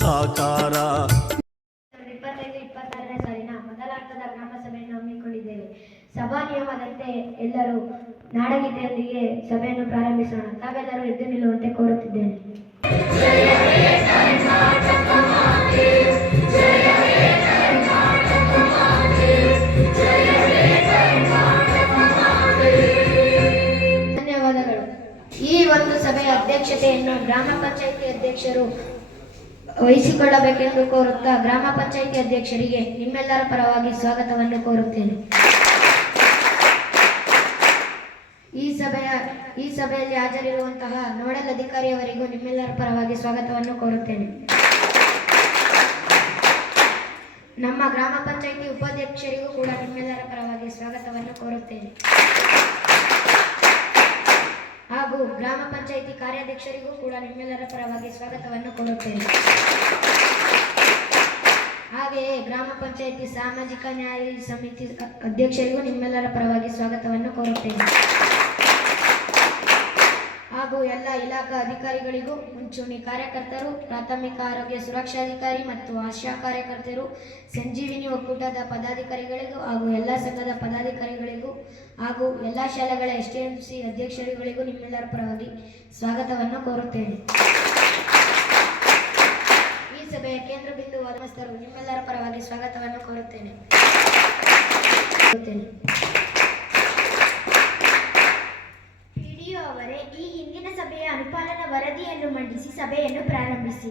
ಸಾಕಾರ. 25-26ನೇ ಸಾಲಿನ ಮೊದಲ ಹಂತದ ಗ್ರಾಮ ಸಭೆಯನ್ನು ಹಮ್ಮಿಕೊಂಡಿದ್ದೇವೆ. ಸಭಾ ನಿಯಮದಂತೆ ಎಲ್ಲರೂ ನಾಡಗೀತೆಯೊಂದಿಗೆ ಸಭೆಯನ್ನು ಪ್ರಾರಂಭಿಸೋಣ. ತಾವೆಲ್ಲರೂ ಎದ್ದು ನಿಲ್ಲುವಂತೆ ಕೋರುತ್ತಿದ್ದೇನೆ. ಧನ್ಯವಾದಗಳು. ಈ ಒಂದು ಸಭೆಯ ಅಧ್ಯಕ್ಷತೆಯನ್ನು ಗ್ರಾಮ ಪಂಚಾಯಿತಿ ಅಧ್ಯಕ್ಷರು ವಹಿಸಿಕೊಳ್ಳಬೇಕೆಂದು ಕೋರುತ್ತಾ ಗ್ರಾಮ ಪಂಚಾಯಿತಿ ಅಧ್ಯಕ್ಷರಿಗೆ ನಿಮ್ಮೆಲ್ಲರ ಪರವಾಗಿ ಸ್ವಾಗತವನ್ನು ಕೋರುತ್ತೇನೆ. ಈ ಸಭೆಯಲ್ಲಿ ಹಾಜರಿರುವಂತಹ ನೋಡಲ್ ಅಧಿಕಾರಿಯವರಿಗೂ ನಿಮ್ಮೆಲ್ಲರ ಪರವಾಗಿ ಸ್ವಾಗತವನ್ನು ಕೋರುತ್ತೇನೆ. ನಮ್ಮ ಗ್ರಾಮ ಪಂಚಾಯಿತಿ ಉಪಾಧ್ಯಕ್ಷರಿಗೂ ಕೂಡ ನಿಮ್ಮೆಲ್ಲರ ಪರವಾಗಿ ಸ್ವಾಗತವನ್ನು ಕೋರುತ್ತೇನೆ. ಹಾಗೂ ಗ್ರಾಮ ಪಂಚಾಯಿತಿ ಕಾರ್ಯಾಧ್ಯಕ್ಷರಿಗೂ ಕೂಡ ನಿಮ್ಮೆಲ್ಲರ ಪರವಾಗಿ ಸ್ವಾಗತವನ್ನು ಕೋರುತ್ತೇನೆ. ಹಾಗೆಯೇ ಗ್ರಾಮ ಪಂಚಾಯಿತಿ ಸಾಮಾಜಿಕ ನ್ಯಾಯ ಸಮಿತಿ ಅಧ್ಯಕ್ಷರಿಗೂ ನಿಮ್ಮೆಲ್ಲರ ಪರವಾಗಿ ಸ್ವಾಗತವನ್ನು ಕೋರುತ್ತೇನೆ. ಹಾಗೂ ಎಲ್ಲ ಇಲಾಖಾ ಅಧಿಕಾರಿಗಳಿಗೂ, ಮುಂಚೂಣಿ ಕಾರ್ಯಕರ್ತರು, ಪ್ರಾಥಮಿಕ ಆರೋಗ್ಯ ಸುರಕ್ಷಾಧಿಕಾರಿ ಮತ್ತು ಆಶಾ ಕಾರ್ಯಕರ್ತರು, ಸಂಜೀವಿನಿ ಒಕ್ಕೂಟದ ಪದಾಧಿಕಾರಿಗಳಿಗೂ ಹಾಗೂ ಎಲ್ಲ ಸಂಘದ ಪದಾಧಿಕಾರಿಗಳಿಗೂ ಹಾಗೂ ಎಲ್ಲ ಶಾಲೆಗಳ STMC ಅಧ್ಯಕ್ಷರುಗಳಿಗೂ ನಿಮ್ಮೆಲ್ಲರ ಪರವಾಗಿ ಸ್ವಾಗತವನ್ನು ಕೋರುತ್ತೇನೆ. ಈ ಸಭೆಯ ಕೇಂದ್ರ ಬಿಂದು ವಾದಮಸ್ಥರು ನಿಮ್ಮೆಲ್ಲರ ಪರವಾಗಿ ಸ್ವಾಗತವನ್ನು ಕೋರುತ್ತೇನೆ. PDO ಅವರೇ, ಈ ಹಿಂದಿನ ಸಭೆಯ ಅನುಪಾಲನಾ ವರದಿಯನ್ನು ಮಂಡಿಸಿ ಸಭೆಯನ್ನು ಪ್ರಾರಂಭಿಸಿ.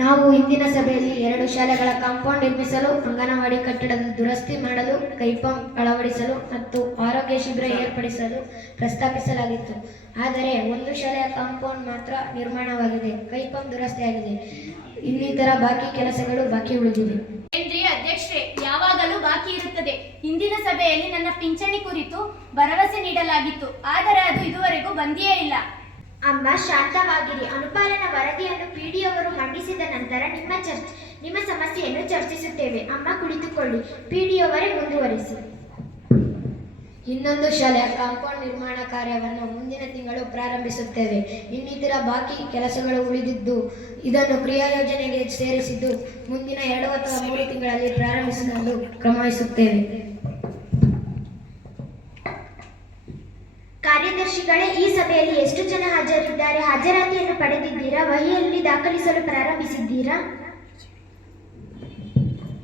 ನಾವು ಇಂದಿನ ಸಭೆಯಲ್ಲಿ 2 ಶಾಲೆಗಳ ಕಾಂಪೌಂಡ್ ನಿರ್ಮಿಸಲು, ಅಂಗನವಾಡಿ ಕಟ್ಟಡದ ದುರಸ್ತಿ ಮಾಡಲು, ಕೈಪಂಪ್ ಅಳವಡಿಸಲು ಮತ್ತು ಆರೋಗ್ಯ ಶಿಬಿರ ಏರ್ಪಡಿಸಲು ಪ್ರಸ್ತಾಪಿಸಲಾಗಿತ್ತು. ಆದರೆ 1 ಶಾಲೆಯ ಕಾಂಪೌಂಡ್ ಮಾತ್ರ ನಿರ್ಮಾಣವಾಗಿದೆ, ಕೈಪಂಪ್ ದುರಸ್ತಿಯಾಗಿದೆ. ಇನ್ನಿತರ ಬಾಕಿ ಕೆಲಸಗಳು ಬಾಕಿ ಉಳಿದಿವೆ. ಅಧ್ಯಕ್ಷರೇ, ಯಾವಾಗಲೂ ಬಾಕಿ ಇರುತ್ತದೆ. ಇಂದಿನ ಸಭೆಯಲ್ಲಿ ನನ್ನ ಪಿಂಚಣಿ ಕುರಿತು ಭರವಸೆ ನೀಡಲಾಗಿತ್ತು, ಆದರೆ ಅದು ಇದುವರೆಗೂ ಬಂದಿಯೇ ಇಲ್ಲ. ಅಮ್ಮ, ಶಾಂತವಾಗಿರಿ. ಅನುಪಾಲನಾ ವರದಿಯನ್ನು PDO ಅವರು ಮಂಡಿಸಿದ ನಂತರ ನಿಮ್ಮ ಸಮಸ್ಯೆಯನ್ನು ಚರ್ಚಿಸುತ್ತೇವೆ. ಅಮ್ಮ, ಕುಳಿತುಕೊಳ್ಳಿ. PDO ಅವರೇ ಮುಂದುವರಿಸಿ. ಇನ್ನೊಂದು ಶಾಲೆಯ ಕಾಂಪೌಂಡ್ ನಿರ್ಮಾಣ ಕಾರ್ಯವನ್ನು ಮುಂದಿನ ತಿಂಗಳು ಪ್ರಾರಂಭಿಸುತ್ತೇವೆ. ಇನ್ನಿತರ ಬಾಕಿ ಕೆಲಸಗಳು ಉಳಿದಿದ್ದು ಇದನ್ನು ಕ್ರಿಯಾ ಯೋಜನೆಗೆ ಸೇರಿಸಿದ್ದು ಮುಂದಿನ 2 ಅಥವಾ 3 ತಿಂಗಳಲ್ಲಿ ಪ್ರಾರಂಭಿಸಲು ಕ್ರಮವಹಿಸುತ್ತೇವೆ. ಕಾರ್ಯದರ್ಶಿಗಳೇ, ಈ ಸಭೆಯಲ್ಲಿ ಎಷ್ಟು ಜನ ಹಾಜರಿದ್ದಾರೆ? ಹಾಜರಾತಿಯನ್ನು ಪಡೆದಿದ್ದೀರಾ? ವಹಿಯಲ್ಲಿ ದಾಖಲಿಸಲು ಪ್ರಾರಂಭಿಸಿದ್ದೀರಾ?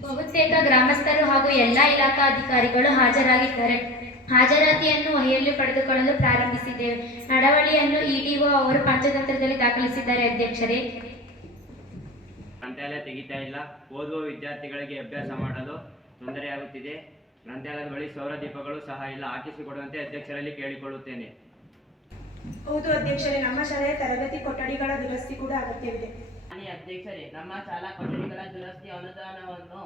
ಬಹುತೇಕ ಗ್ರಾಮಸ್ಥರು ಹಾಗೂ ಎಲ್ಲ ಇಲಾಖಾ ಅಧಿಕಾರಿಗಳು ಹಾಜರಾಗಿದ್ದಾರೆ. ಹಾಜರಾತಿಯನ್ನು ವಹಿಯಲ್ಲಿ ಪಡೆದುಕೊಳ್ಳಲು ಪ್ರಾರಂಭಿಸಿದ್ದೇವೆ. ನಡವಳಿಯನ್ನು EDO ಅವರು ಪಂಚತಂತ್ರದಲ್ಲಿ ದಾಖಲಿಸಿದ್ದಾರೆ. ಅಧ್ಯಕ್ಷರೇ, ಗ್ರಂಥಾಲಯ ತೆಗಿತಾ ಇಲ್ಲ. ಓದುವ ವಿದ್ಯಾರ್ಥಿಗಳಿಗೆ ಅಭ್ಯಾಸ ಮಾಡಲು ತೊಂದರೆಯಾಗುತ್ತಿದೆ. ಗ್ರಂಥಾಲಯದ ಬಳಿ ಸೌರ ದೀಪಗಳು ಸಹ ಇಲ್ಲ. ಹಾಕಿಸಿಕೊಡುವಂತೆ ಅಧ್ಯಕ್ಷರಲ್ಲಿ ಕೇಳಿಕೊಳ್ಳುತ್ತೇನೆ. ಹೌದು ಅಧ್ಯಕ್ಷರೇ, ನಮ್ಮ ಶಾಲೆಯ ತರಗತಿ ಕೊಠಡಿಗಳ ದುರಸ್ತಿ ಕೂಡ ಅಗತ್ಯವಿದೆ. ಅಧ್ಯಕ್ಷರೇ, ನಮ್ಮ ಶಾಲಾ ಕೊಠಡಿಗಳ ದುರಸ್ತಿ ಅನುದಾನವನ್ನು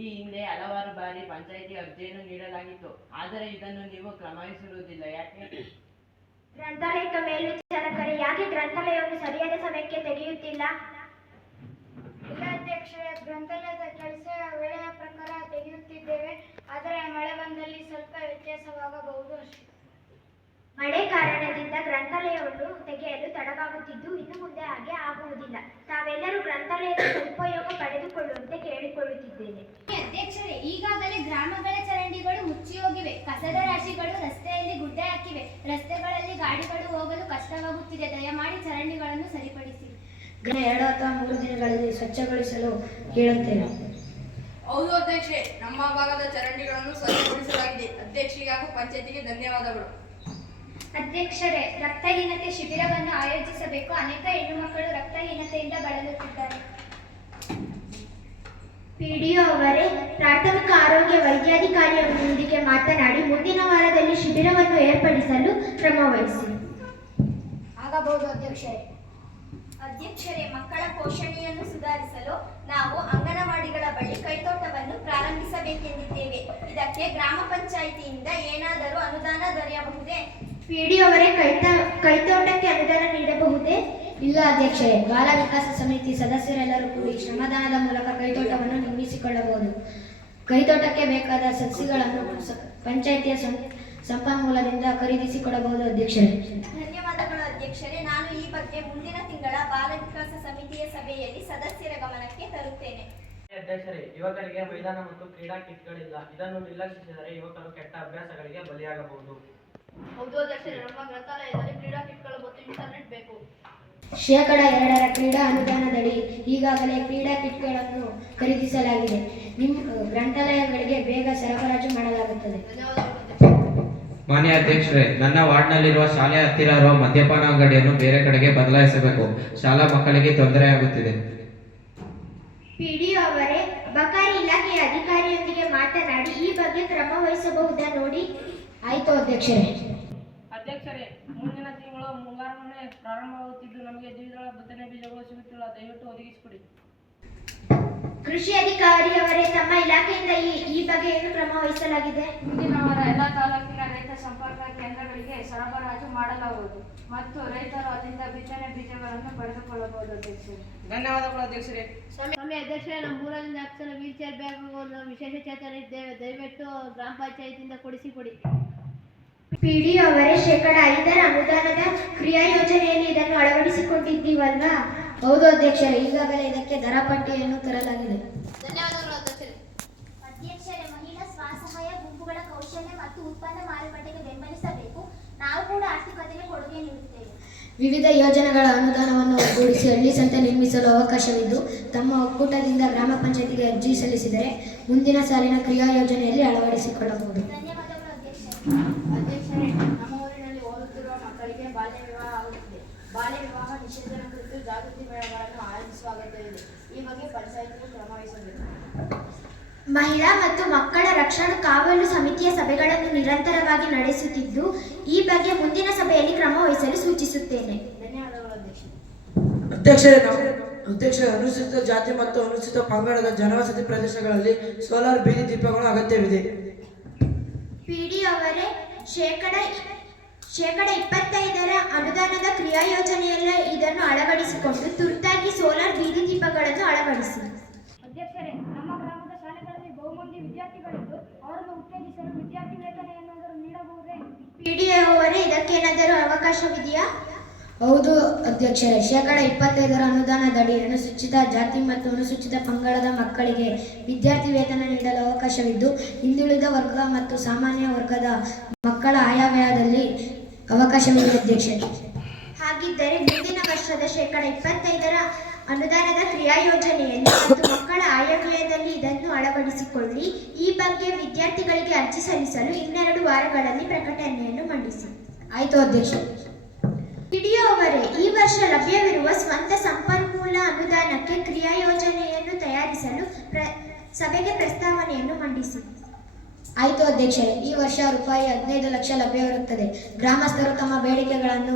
ಈ ಹಿಂದೆ ಹಲವಾರು ಬಾರಿ ಪಂಚಾಯಿತಿ ಅರ್ಜಿಯನ್ನು ನೀಡಲಾಗಿತ್ತು, ಆದರೆ ಇದನ್ನು ನೀವು ಕ್ರಮವಹಿಸಿರುವುದಿಲ್ಲ. ಯಾಕೆ? ಗ್ರಂಥಾಲಯದ ಮೇಲ್ವಿಚಾರಕರೇ, ಯಾಕೆ ಗ್ರಂಥಾಲಯವನ್ನು ಸರಿಯಾದ ಸಮಯಕ್ಕೆ ತೆಗೆಯುತ್ತಿಲ್ಲ? ಇಲ್ಲ ಅಧ್ಯಕ್ಷರೇ, ಗ್ರಂಥಾಲಯದ ಕೆಲಸ ವೇಳೆಯ ಪ್ರಕಾರ ತೆಗೆಯುತ್ತಿದ್ದೇವೆ, ಆದರೆ ಮಳೆ ಬಂದಲ್ಲಿ ಸ್ವಲ್ಪ ವ್ಯತ್ಯಾಸವಾಗಬಹುದು ಅಷ್ಟೇ. ಮಳೆ ಕಾರಣದಿಂದ ಗ್ರಂಥಾಲಯವನ್ನು ತೆಗೆಯಲು ತಡವಾಗುತ್ತಿದ್ದು ಇನ್ನು ಮುಂದೆ ಹಾಗೆ ಆಗುವುದಿಲ್ಲ. ತಾವೆಲ್ಲರೂ ಗ್ರಂಥಾಲಯದ ಉಪಯೋಗ ಪಡೆದುಕೊಳ್ಳುವಂತೆ ಕೇಳಿಕೊಳ್ಳುತ್ತಿದ್ದೇನೆ. ಅಧ್ಯಕ್ಷರೇ, ಈಗಾಗಲೇ ಗ್ರಾಮಗಳ ಚರಂಡಿಗಳು ಮುಚ್ಚಿ ಹೋಗಿವೆ. ಕಸದ ರಾಶಿಗಳು ರಸ್ತೆಯಲ್ಲಿ ಗುಡ್ಡೆ ಹಾಕಿವೆ. ರಸ್ತೆಗಳಲ್ಲಿ ಗಾಡಿಗಳು ಹೋಗಲು ಕಷ್ಟವಾಗುತ್ತಿದೆ. ದಯಮಾಡಿ ಚರಂಡಿಗಳನ್ನು ಸರಿಪಡಿಸಿ. 2 ಅಥವಾ 3 ದಿನಗಳಲ್ಲಿ ಸ್ವಚ್ಛಗೊಳಿಸಲು ಹೇಳುತ್ತೇವೆ. ಹೌದು ಅಧ್ಯಕ್ಷರೇ, ನಮ್ಮ ಭಾಗದ ಚರಂಡಿಗಳನ್ನು ಸ್ವಚ್ಛಗೊಳಿಸಲಾಗಿದೆ. ಅಧ್ಯಕ್ಷರಿಗೆ ಹಾಗೂ ಪಂಚಾಯತಿಗೆ ಧನ್ಯವಾದಗಳು. ಅಧ್ಯಕ್ಷರೇ, ರಕ್ತಹೀನತೆ ಶಿಬಿರವನ್ನು ಆಯೋಜಿಸಬೇಕು. ಅನೇಕ ಹೆಣ್ಣು ಮಕ್ಕಳು ರಕ್ತಹೀನತೆಯಿಂದ ಬಳಲುತ್ತಿದ್ದಾರೆ. PDO ಅವರೇ, ಪ್ರಾಥಮಿಕ ಆರೋಗ್ಯ ವೈದ್ಯಾಧಿಕಾರಿಯೊಂದಿಗೆ ಮಾತನಾಡಿ ಮುಂದಿನ ವಾರದಲ್ಲಿ ಶಿಬಿರವನ್ನು ಏರ್ಪಡಿಸಲು ಕ್ರಮವಹಿಸಿ. ಆಗಬಹುದು ಅಧ್ಯಕ್ಷರೇ. ಅಧ್ಯಕ್ಷರೇ, ಮಕ್ಕಳ ಪೋಷಣೆಯನ್ನು ಸುಧಾರಿಸಲು ನಾವು ಅಂಗನವಾಡಿಗಳ ಬಳಿ ಕೈತೋಟವನ್ನು ಪ್ರಾರಂಭಿಸಬೇಕೆಂದಿದ್ದೇವೆ. ಇದಕ್ಕೆ ಗ್ರಾಮ ಪಂಚಾಯಿತಿಯಿಂದ ಏನಾದರೂ ಅನುದಾನ ದೊರೆಯಬಹುದೇ? PDO ಅವರೇ, ಕೈತೋಟಕ್ಕೆ ಅನುದಾನ ನೀಡಬಹುದೇ? ಇಲ್ಲ ಅಧ್ಯಕ್ಷರೇ, ಬಾಲ ವಿಕಾಸ ಸಮಿತಿ ಸದಸ್ಯರೆಲ್ಲರೂ ಕೂಡಿ ಶ್ರಮದಾನದ ಮೂಲಕ ಕೈತೋಟವನ್ನು ನಿರ್ಮಿಸಿಕೊಳ್ಳಬಹುದು. ಕೈತೋಟಕ್ಕೆ ಬೇಕಾದ ಸಸಿಗಳನ್ನು ಪಂಚಾಯಿತಿಯ ಸಂಪನ್ಮೂಲದಿಂದ ಖರೀದಿಸಿಕೊಡಬಹುದು ಅಧ್ಯಕ್ಷರೇ. ಧನ್ಯವಾದಗಳು ಅಧ್ಯಕ್ಷರೇ. ನಾನು ಈ ಬಗ್ಗೆ ಮುಂದಿನ ತಿಂಗಳ ಬಾಲ ವಿಕಾಸ ಸಮಿತಿಯ ಸಭೆಯಲ್ಲಿ ಸದಸ್ಯರ ಗಮನಕ್ಕೆ ತರುತ್ತೇನೆ. ಅಧ್ಯಕ್ಷರೇ, ಯುವಕರಿಗೆ ಮೈದಾನ ಮತ್ತು ಕ್ರೀಡಾ ಕಿಟ್ಗಳಿಲ್ಲ. ಇದನ್ನು ನಿರ್ಲಕ್ಷಿಸಿದರೆ ಯುವಕರು ಕೆಟ್ಟ ಅಭ್ಯಾಸಗಳಿಗೆ ಬಲಿಯಾಗಬಹುದು. ಹೌದು ಅಧ್ಯಕ್ಷರೇ, ನಮ್ಮ ಗ್ರಂಥಾಲಯದಲ್ಲಿ ಕ್ರೀಡಾ ಕಿಟ್ಗಳು ಮತ್ತು ಇಂಟರ್ನೆಟ್ ಬೇಕು. ಶೇಕಡ 2ರ ಕ್ರೀಡಾ ಅನುದಾನದಡಿ ಈಗಾಗಲೇ ಕ್ರೀಡಾ ಕಿಟ್ಗಳನ್ನು ಖರೀದಿಸಲಾಗಿದೆ. ನಿಮ್ಮ ಗ್ರಂಥಾಲಯಗಳಿಗೆ ಬೇಗ ಸರಬರಾಜು ಮಾಡಲಾಗುತ್ತದೆ. ಮಾನ್ಯ ಅಧ್ಯಕ್ಷರೇ, ನನ್ನ ವಾರ್ಡ್ನಲ್ಲಿರುವ ಶಾಲೆಯ ಹತ್ತಿರ ಇರುವ ಮದ್ಯಪಾನ ಅಂಗಡಿಯನ್ನು ಬೇರೆ ಕಡೆಗೆ ಬದಲಾಯಿಸಬೇಕು. ಶಾಲಾ ಮಕ್ಕಳಿಗೆ ತೊಂದರೆಯಾಗುತ್ತಿದೆ. ಪಿಡಿಒ ಅವರೇ, ಅಬಕಾರಿ ಇಲಾಖೆಯ ಅಧಿಕಾರಿಯೊಂದಿಗೆ ಮಾತನಾಡಿ ಈ ಬಗ್ಗೆ ಕ್ರಮ ವಹಿಸಬಹುದಾ ನೋಡಿ. ಆಯ್ತು ಅಧ್ಯಕ್ಷರೇ. ಅಧ್ಯಕ್ಷರೇ, ಮುಂದಿನ ತಿಂಗಳು ಮುಂಗಾರು ಪ್ರಾರಂಭವಾಗುತ್ತಿದ್ದು ನಮಗೆ ದ್ವಿದಳ ಬಿತ್ತನೆ ಬೀಜಗಳು ಸಿಗುತ್ತಿಲ್ಲ. ದಯವಿಟ್ಟು ಒದಗಿಸಿಕೊಡಿ. ಕೃಷಿ ಅಧಿಕಾರಿಯವರೇ, ತಮ್ಮ ಇಲಾಖೆಯಿಂದ ಈ ಬಗ್ಗೆ ಏನು ಕ್ರಮ ವಹಿಸಲಾಗಿದೆ? ಮುಂದಿನ ವಾರ ಎಲ್ಲ ತಾಲೂಕಿನ ರೈತ ಸಂಪರ್ಕ ಕೇಂದ್ರಗಳಿಗೆ ಸರಬರಾಜು ಮಾಡಲಾಗುವುದು ಮತ್ತು ರೈತರು ಅಲ್ಲಿಂದ ಬಿತ್ತನೆ ಬೀಜಗಳನ್ನು ಪಡೆದುಕೊಳ್ಳಬಹುದು ಅಧ್ಯಕ್ಷರೇ. ಧನ್ಯವಾದಗಳು ಅಧ್ಯಕ್ಷರೇ. ಸ್ವಾಮಿ ಅಧ್ಯಕ್ಷರೇ, ನಮ್ಮ ಊರಲ್ಲಿ 10 ಜನ ವೀಲ್ ಚೇರ್ ಬ್ಯಾಗ್ಗಳು ವಿಶೇಷ ಚೇತನ ಇದ್ದೇವೆ. ದಯವಿಟ್ಟು ಗ್ರಾಮ ಪಂಚಾಯತಿಯಿಂದ ಕೊಡಿಸಿಕೊಡಿ. ಪಿಡಿಒ ಅವರೇ, ಶೇಕಡ 5ರ ಅನುದಾನದ ಕ್ರಿಯಾ ಯೋಜನೆಯಲ್ಲಿ ಇದನ್ನು ಅಳವಡಿಸಿಕೊಂಡಿದ್ದೀವಲ್ವಾ? ಹೌದು ಅಧ್ಯಕ್ಷರೇ, ಈಗಾಗಲೇ ಇದಕ್ಕೆ ದರ ಪಟ್ಟಿಯನ್ನು ತರಲಾಗಿದೆ. ಧನ್ಯವಾದಗಳು ಅಧ್ಯಕ್ಷರೇ. ಅಧ್ಯಕ್ಷರೇ, ಮಹಿಳಾ ಸ್ವಸಹಾಯ ಗುಂಪುಗಳ ಕೌಶಲ್ಯ ಮತ್ತು ಉತ್ಪನ್ನ ಮಾರುಕಟ್ಟೆಗೆ ಬೆಂಬಲಿಸಬೇಕು. ನಾವು ಕೂಡ ಆರ್ಥಿಕತೆಗೆ ಕೊಡುಗೆ ನೀಡುತ್ತೇವೆ. ವಿವಿಧ ಯೋಜನೆಗಳ ಅನುದಾನವನ್ನು ಒಗ್ಗೂಡಿಸಿ ಹಳ್ಳಿ ಸಂತೆ ನಿರ್ಮಿಸಲು ಅವಕಾಶವಿದ್ದು, ತಮ್ಮ ಒಕ್ಕೂಟದಿಂದ ಗ್ರಾಮ ಪಂಚಾಯತಿಗೆ ಅರ್ಜಿ ಸಲ್ಲಿಸಿದರೆ ಮುಂದಿನ ಸಾಲಿನ ಕ್ರಿಯಾ ಯೋಜನೆಯಲ್ಲಿ ಅಳವಡಿಸಿಕೊಳ್ಳಬಹುದು. ಧನ್ಯವಾದಗಳು ಅಧ್ಯಕ್ಷರೇ. ಅಧ್ಯಕ್ಷರೇ, ನಮ್ಮ ಊರಿನಲ್ಲಿ ಓದುತ್ತಿರುವ ಮಕ್ಕಳಿಗೆ ಬಾಲ್ಯ ವಿವಾಹ ಆಗುತ್ತಿದೆ. ಬಾಲ್ಯ ವಿವಾಹ ನಿಷೇಧನ ಕುರಿತು ಜಾಗೃತಿ ಮೇಳಗಳನ್ನು ಆಯೋಜಿಸುವ ಅಗತ್ಯವಿದೆ. ಈ ಬಗ್ಗೆ ಪಂಚಾಯತಿಗಳು ಕ್ರಮ ವಹಿಸಬೇಕು. ಮಹಿಳಾ ಮತ್ತು ಮಕ್ಕಳ ರಕ್ಷಣಾ ಕಾವಲು ಸಮಿತಿಯ ಸಭೆಗಳನ್ನು ನಿರಂತರವಾಗಿ ನಡೆಸುತ್ತಿದ್ದು, ಈ ಬಗ್ಗೆ ಮುಂದಿನ ಸಭೆಯಲ್ಲಿ ಕ್ರಮ ವಹಿಸಲು ಸೂಚಿಸುತ್ತೇನೆ. ಧನ್ಯವಾದಗಳು ಅಧ್ಯಕ್ಷರೇ, ಅನುಸೂಚಿತ ಜಾತಿ ಮತ್ತು ಅನುಸೂಚಿತ ಪಂಗಡದ ಜನವಸತಿ ಪ್ರದೇಶಗಳಲ್ಲಿ ಸೋಲಾರ್ ಬೀದಿ ದೀಪಗಳ ಅಗತ್ಯವಿದೆ. ಪಿಡಿಒ ಅವರೇ, ಶೇಕಡ 25ರ ಅನುದಾನದ ಕ್ರಿಯಾ ಯೋಜನೆಯಲ್ಲಿ ಇದನ್ನು ಅಳವಡಿಸಿಕೊಂಡು ತುರ್ತಾಗಿ ಸೋಲಾರ್ ಬೀದಿ ದೀಪಗಳನ್ನು ಅಳವಡಿಸಿ. ಅಧ್ಯಕ್ಷರೇ, ನಮ್ಮ ಗ್ರಾಮದ ಶಾಲೆಗಳಲ್ಲಿ ಬಹುಮಂದಿ ವಿದ್ಯಾರ್ಥಿಗಳಿದ್ದು ಅವರನ್ನು ಉತ್ತೇಜಿಸಲು ವಿದ್ಯಾರ್ಥಿ ವೇತನ ಏನಾದರೂ ನೀಡಬಹುದೇ? ಪಿಡಿಒ ಅವರೇ, ಇದಕ್ಕೇನಾದರೂ ಅವಕಾಶವಿದೆಯಾ? ಹೌದು ಅಧ್ಯಕ್ಷರೇ, ಶೇಕಡ 25ರ ಅನುದಾನದಡಿ ಅನುಸೂಚಿತ ಜಾತಿ ಮತ್ತು ಅನುಸೂಚಿತ ಪಂಗಡದ ಮಕ್ಕಳಿಗೆ ವಿದ್ಯಾರ್ಥಿ ವೇತನ ನೀಡಲು ಅವಕಾಶವಿದ್ದು, ಹಿಂದುಳಿದ ವರ್ಗ ಮತ್ತು ಸಾಮಾನ್ಯ ವರ್ಗದ ಮಕ್ಕಳ ಆಯವ್ಯಯದಲ್ಲಿ ಅವಕಾಶವಿದೆ ಅಧ್ಯಕ್ಷರೇ. ಹಾಗಿದ್ದರೆ ಮುಂದಿನ ವರ್ಷದ ಶೇಕಡ 25ರ ಅನುದಾನದ ಕ್ರಿಯಾ ಯೋಜನೆಯಲ್ಲಿ ಮತ್ತು ಮಕ್ಕಳ ಆಯವ್ಯಯದಲ್ಲಿ ಇದನ್ನು ಅಳವಡಿಸಿಕೊಳ್ಳಿ. ಈ ಬಗ್ಗೆ ವಿದ್ಯಾರ್ಥಿಗಳಿಗೆ ಅರ್ಜಿ ಸಲ್ಲಿಸಲು 2 ವಾರಗಳಲ್ಲಿ ಪ್ರಕಟಣೆಯನ್ನು ಮಂಡಿಸಿ. ಆಯ್ತು ಅಧ್ಯಕ್ಷ. ಪಿಡಿಒ ಅವರೇ, ಈ ವರ್ಷ ಲಭ್ಯವಿರುವ ಸ್ವಂತ ಸಂಪನ್ಮೂಲ ಅನುದಾನಕ್ಕೆ ಕ್ರಿಯಾ ಯೋಜನೆಯನ್ನು ತಯಾರಿಸಲು ಸಭೆಗೆ ಪ್ರಸ್ತಾವನೆಯನ್ನು ಮಂಡಿಸಿ. ಆಯ್ತು ಅಧ್ಯಕ್ಷರೇ, ಈ ವರ್ಷ ರೂಪಾಯಿ 15 ಲಕ್ಷ ಲಭ್ಯವಿರುತ್ತದೆ. ಗ್ರಾಮಸ್ಥರು ತಮ್ಮ ಬೇಡಿಕೆಗಳನ್ನು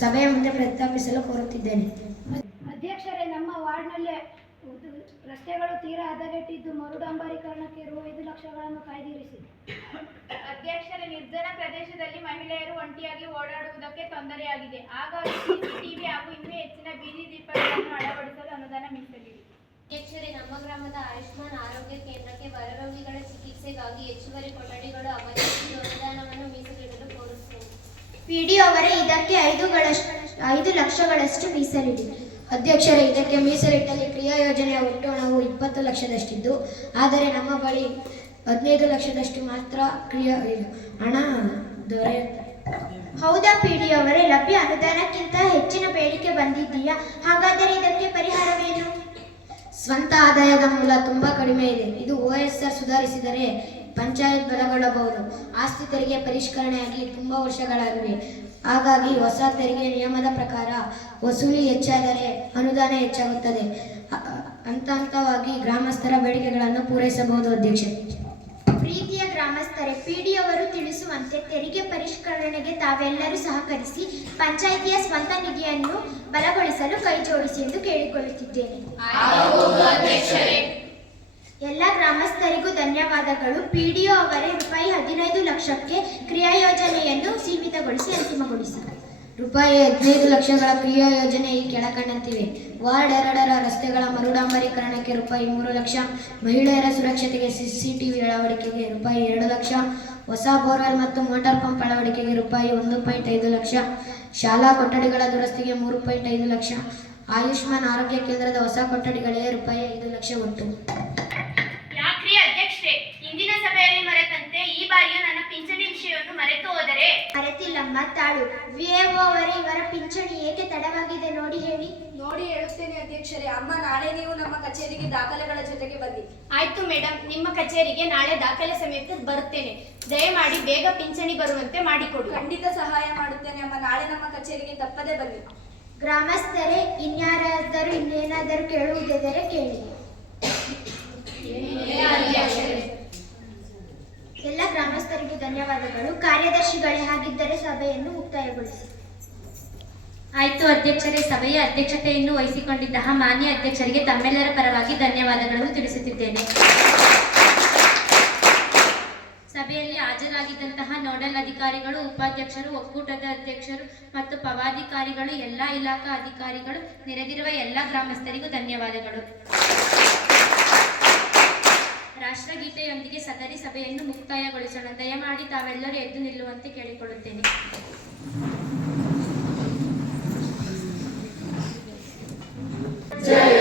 ಸಭೆಯ ಮುಂದೆ ಪ್ರಸ್ತಾಪಿಸಲು ಕೋರುತ್ತಿದ್ದೇನೆ. ಅಧ್ಯಕ್ಷರೇ, ನಮ್ಮ ವಾರ್ಡ್ನಲ್ಲಿ ರಸ್ತೆಗಳು ತೀರಾ ಹದಗೆಟ್ಟಿದ್ದು ಮರುಡಾಂಬರೀಕರಣಕ್ಕೆ ರೂ. 5 ಲಕ್ಷಗಳನ್ನು ಕಾಯ್ದಿರಿಸಿ. ಅಧ್ಯಕ್ಷರೇ, ನಿರ್ಜನ ಪ್ರದೇಶದಲ್ಲಿ ಮಹಿಳೆಯರು ಒಂಟಿಯಾಗಿ ಓಡಾಡುವುದಕ್ಕೆ ತೊಂದರೆಯಾಗಿದೆ. ಹಾಗಾಗಿ CCTV ಹಾಗೂ ಇನ್ನೂ ಹೆಚ್ಚಿನ ಬೀದಿ ದೀಪಗಳನ್ನು ಅಳವಡಿಸಲು ಅನುದಾನ ಮೀಸಲಿಡಿ. ಅಧ್ಯಕ್ಷರೇ, ನಮ್ಮ ಗ್ರಾಮದ ಆಯುಷ್ಮಾನ್ ಆರೋಗ್ಯ ಕೇಂದ್ರಕ್ಕೆ ಹೊರರೋಗಿಗಳ ಚಿಕಿತ್ಸೆಗಾಗಿ ಹೆಚ್ಚುವರಿ ಕೊಠಡಿಗಳು ಅಗತ್ಯವಿದ್ದು ಅನುದಾನವನ್ನು ಮೀಸಲಿಡಲು ಕೋರುತ್ತೇನೆ. ಪಿಡಿಒ ಅವರೇ, ಇದಕ್ಕೆ 5 ಲಕ್ಷಗಳಷ್ಟು ಮೀಸಲಿಡಿ. ಅಧ್ಯಕ್ಷರೇ, ಇದಕ್ಕೆ ಮೀಸಲಿಟ್ಟಲ್ಲಿ ಕ್ರಿಯಾ ಯೋಜನೆಯ ಒಟ್ಟು ಹಣವು 20 ಲಕ್ಷದಷ್ಟಿದ್ದು, ಆದರೆ ನಮ್ಮ ಬಳಿ 15 ಲಕ್ಷದಷ್ಟು ಮಾತ್ರ ಹಣ ದೊರೆಯುತ್ತದೆ. ಹೌದಾ ಪಿಡಿಒ ಅವರೇ? ಲಭ್ಯ ಅನುದಾನಕ್ಕಿಂತ ಹೆಚ್ಚಿನ ಬೇಡಿಕೆ ಬಂದಿದೆಯಾ? ಹಾಗಾದರೆ ಇದಕ್ಕೆ ಪರಿಹಾರವೇನು? ಸ್ವಂತ ಆದಾಯದ ಮೂಲ ತುಂಬಾ ಕಡಿಮೆ ಇದೆ. ಇದು OSR ಸುಧಾರಿಸಿದರೆ ಪಂಚಾಯತ್ ಬಲಗೊಳ್ಳಬಹುದು. ಆಸ್ತಿ ತೆರಿಗೆ ಪರಿಷ್ಕರಣೆಯಾಗಿ ತುಂಬಾ ವರ್ಷಗಳಾಗಿವೆ. ಹಾಗಾಗಿ ಹೊಸ ತೆರಿಗೆ ನಿಯಮದ ಪ್ರಕಾರ ವಸೂಲಿ ಹೆಚ್ಚಾದರೆ ಅನುದಾನ ಹೆಚ್ಚಾಗುತ್ತದೆ. ಹಂತವಾಗಿ ಗ್ರಾಮಸ್ಥರ ಬೇಡಿಕೆಗಳನ್ನು ಪೂರೈಸಬಹುದು ಅಧ್ಯಕ್ಷ. ಪ್ರೀತಿಯ ಗ್ರಾಮಸ್ಥರೇ, ಪಿಡಿಒ ಅವರು ತಿಳಿಸುವಂತೆ ತೆರಿಗೆ ಪರಿಷ್ಕರಣೆಗೆ ತಾವೆಲ್ಲರೂ ಸಹಕರಿಸಿ ಪಂಚಾಯಿತಿಯ ಸ್ವಂತ ನಿಧಿಯನ್ನು ಬಲಗೊಳಿಸಲು ಕೈಜೋಡಿಸಿ ಎಂದು ಕೇಳಿಕೊಳ್ಳುತ್ತಿದ್ದೇನೆ. ಎಲ್ಲ ಗ್ರಾಮಸ್ಥರಿಗೂ ಧನ್ಯವಾದಗಳು. ಪಿಡಿಒ ಅವರೇ, ರೂಪಾಯಿ 15 ಲಕ್ಷಕ್ಕೆ ಕ್ರಿಯಾ ಯೋಜನೆಯನ್ನು ಸೀಮಿತಗೊಳಿಸಿ ಅಂತಿಮಗೊಳಿಸಿ. ರೂಪಾಯಿ 15 ಲಕ್ಷಗಳ ಕ್ರಿಯಾ ಯೋಜನೆ ಈ ಕೆಳಕಂಡಂತಿವೆ. ವಾರ್ಡ್ 2ರ ರಸ್ತೆಗಳ ಮರುಡಾಂಬರೀಕರಣಕ್ಕೆ ರೂಪಾಯಿ 3 ಲಕ್ಷ, ಮಹಿಳೆಯರ ಸುರಕ್ಷತೆಗೆ CCTV ಅಳವಡಿಕೆಗೆ ರೂಪಾಯಿ 2 ಲಕ್ಷ, ಹೊಸ ಬೋರ್ವೆಲ್ ಮತ್ತು ಮೋಟಾರ್ ಪಂಪ್ ಅಳವಡಿಕೆಗೆ ರೂಪಾಯಿ 1.5 ಲಕ್ಷ, ಶಾಲಾ ಕೊಠಡಿಗಳ ದುರಸ್ತಿಗೆ 3.5 ಲಕ್ಷ, ಆಯುಷ್ಮಾನ್ ಆರೋಗ್ಯ ಕೇಂದ್ರದ ಹೊಸ ಕೊಠಡಿಗಳಿಗೆ ರೂಪಾಯಿ 5 ಲಕ್ಷ ಒಟ್ಟು. ಯಾಕ್ರಿ ಅಧ್ಯಕ್ಷರೇ, ಇಂದಿನ ಸಭೆಯಲ್ಲಿ ಮರೆತಂತೆ ಈ ಬಾರಿಯೂ ನನ್ನ ಪಿಂಚಣಿ ವಿಷಯವನ್ನು ಮರೆತು ಹೋದರೆ? ಮರೆತಿಲ್ಲಮ್ಮ, ತಾಳು. ವಿಎಒ ಅವರೇ, ಇವರ ಪಿಂಚಣಿ ಏಕೆ ತಡವಾಗಿದೆ ನೋಡಿ ಹೇಳಿ. ನೋಡಿ ಹೇಳುತ್ತೇನೆ ಅಧ್ಯಕ್ಷರೇ. ಅಮ್ಮ, ನಾಳೆ ನೀವು ನಮ್ಮ ಕಚೇರಿಗೆ ದಾಖಲೆಗಳ ಜೊತೆಗೆ ಬನ್ನಿ. ಆಯ್ತು ಮೇಡಮ್, ನಿಮ್ಮ ಕಚೇರಿಗೆ ನಾಳೆ ದಾಖಲೆ ಸಮೇತ ಬರುತ್ತೇನೆ. ದಯಮಾಡಿ ಬೇಗ ಪಿಂಚಣಿ ಬರುವಂತೆ ಮಾಡಿಕೊಡಿ. ಖಂಡಿತ ಸಹಾಯ ಮಾಡುತ್ತೇನೆ ಅಮ್ಮ. ನಾಳೆ ನಮ್ಮ ಕಚೇರಿಗೆ ತಪ್ಪದೇ ಬನ್ನಿ. ಗ್ರಾಮಸ್ಥರೇ, ಇನ್ಯಾರಾದರೂ ಇನ್ನೇನಾದರೂ ಕೇಳುವುದಿದ್ದರೆ ಕೇಳಿ. ಎಲ್ಲ ಗ್ರಾಮಸ್ಥರಿಗೂ ಧನ್ಯವಾದಗಳು. ಕಾರ್ಯದರ್ಶಿಗಳೇ, ಹಾಗಿದ್ದರೆ ಸಭೆಯನ್ನು ಮುಕ್ತಾಯಗೊಳಿಸಿ. ಆಯ್ತು ಅಧ್ಯಕ್ಷರೇ. ಸಭೆಯ ಅಧ್ಯಕ್ಷತೆಯನ್ನು ವಹಿಸಿಕೊಂಡಿದ್ದ ಮಾನ್ಯ ಅಧ್ಯಕ್ಷರಿಗೆ ತಮ್ಮೆಲ್ಲರ ಪರವಾಗಿ ಧನ್ಯವಾದಗಳನ್ನು ತಿಳಿಸುತ್ತಿದ್ದೇನೆ. ಸಭೆಯಲ್ಲಿ ಹಾಜರಾಗಿದ್ದಂತಹ ನೋಡಲ್ ಅಧಿಕಾರಿಗಳು, ಉಪಾಧ್ಯಕ್ಷರು, ಒಕ್ಕೂಟದ ಅಧ್ಯಕ್ಷರು ಮತ್ತು ಪದಾಧಿಕಾರಿಗಳು, ಎಲ್ಲ ಇಲಾಖಾ ಅಧಿಕಾರಿಗಳು, ನೆರೆದಿರುವ ಎಲ್ಲ ಗ್ರಾಮಸ್ಥರಿಗೂ ಧನ್ಯವಾದಗಳು. ರಾಷ್ಟ್ರಗೀತೆಯೊಂದಿಗೆ ಸದರಿ ಸಭೆಯನ್ನು ಮುಕ್ತಾಯಗೊಳಿಸೋಣ. ದಯಮಾಡಿ ತಾವೆಲ್ಲರೂ ಎದ್ದು ನಿಲ್ಲುವಂತೆ ಕೇಳಿಕೊಳ್ಳುತ್ತೇನೆ. ಜಯ